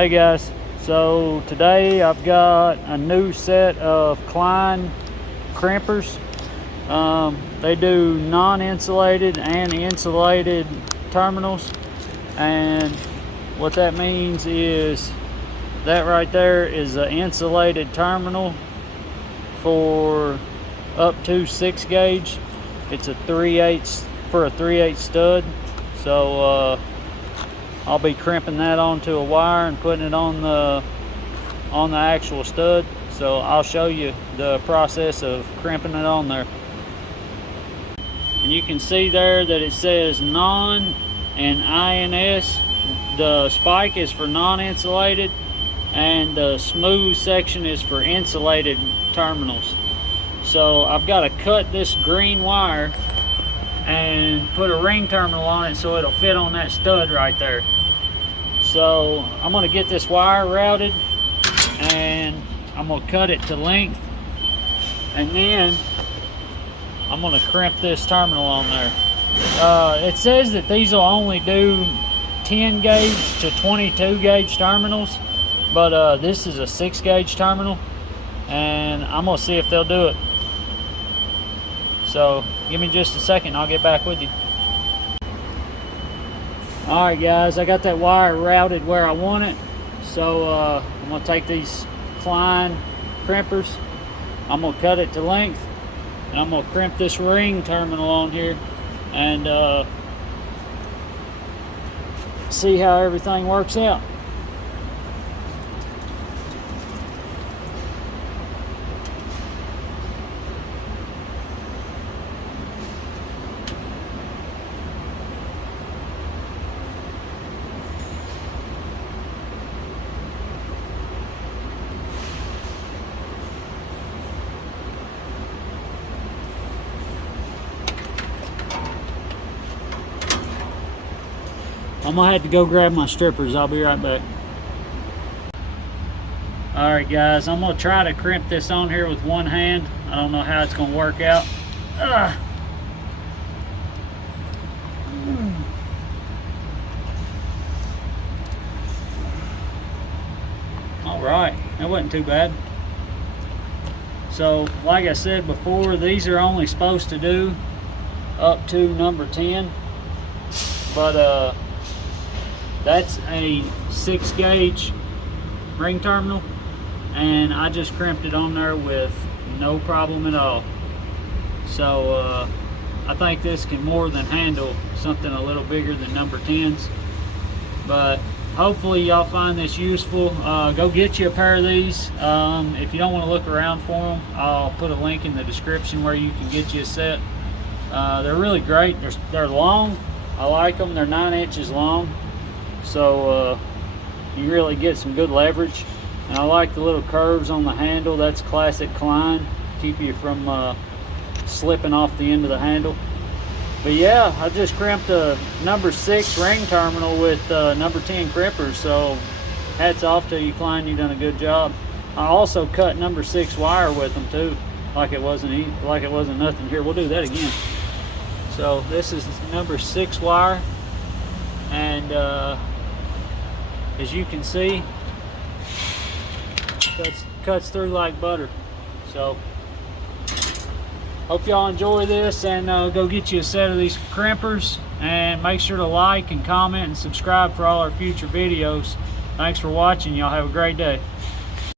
Hey guys, so today I've got a new set of Klein crimpers. They do non-insulated and insulated terminals, and what that means is that right there is an insulated terminal for up to 6 gauge. It's a 3/8 for a 3/8 stud. So I'll be crimping that onto a wire and putting it on the actual stud. So I'll show you the process of crimping it on there. And you can see there that it says non and INS. The spike is for non-insulated and the smooth section is for insulated terminals. So I've got to cut this green wire and put a ring terminal on it so it'll fit on that stud right there. So I'm going to get this wire routed and I'm going to cut it to length, and then I'm going to crimp this terminal on there. It says that these will only do 10 gauge to 22 gauge terminals, but this is a 6 gauge terminal, and I'm going to see if they'll do it. So give me just a second, I'll get back with you. Alright guys, I got that wire routed where I want it. So I'm going to take these Klein crimpers, I'm going to cut it to length, and I'm going to crimp this ring terminal on here and see how everything works out. I'm gonna have to go grab my strippers. I'll be right back. Alright guys, I'm gonna try to crimp this on here with one hand. I don't know how it's gonna work out. Alright, that wasn't too bad. So like I said before, these are only supposed to do up to number 10, but that's a 6 gauge ring terminal, and I just crimped it on there with no problem at all. So I think this can more than handle something a little bigger than number 10s, but hopefully y'all find this useful. Go get you a pair of these. If you don't want to look around for them, I'll put a link in the description where you can get you a set. They're really great. They're long. I like them. They're 9 inches long, so you really get some good leverage. And I like the little curves on the handle. That's classic Klein, keep you from slipping off the end of the handle. But yeah, I just crimped a number 6 ring terminal with number 10 crimpers, so hats off to you, Klein. You done a good job. I also cut number 6 wire with them too, like it wasn't nothing. Here, we'll do that again. So this is number 6 wire, and as you can see, cuts through like butter. So hope y'all enjoy this, and go get you a set of these crimpers, and make sure to like and comment and subscribe for all our future videos. Thanks for watching. Y'all have a great day.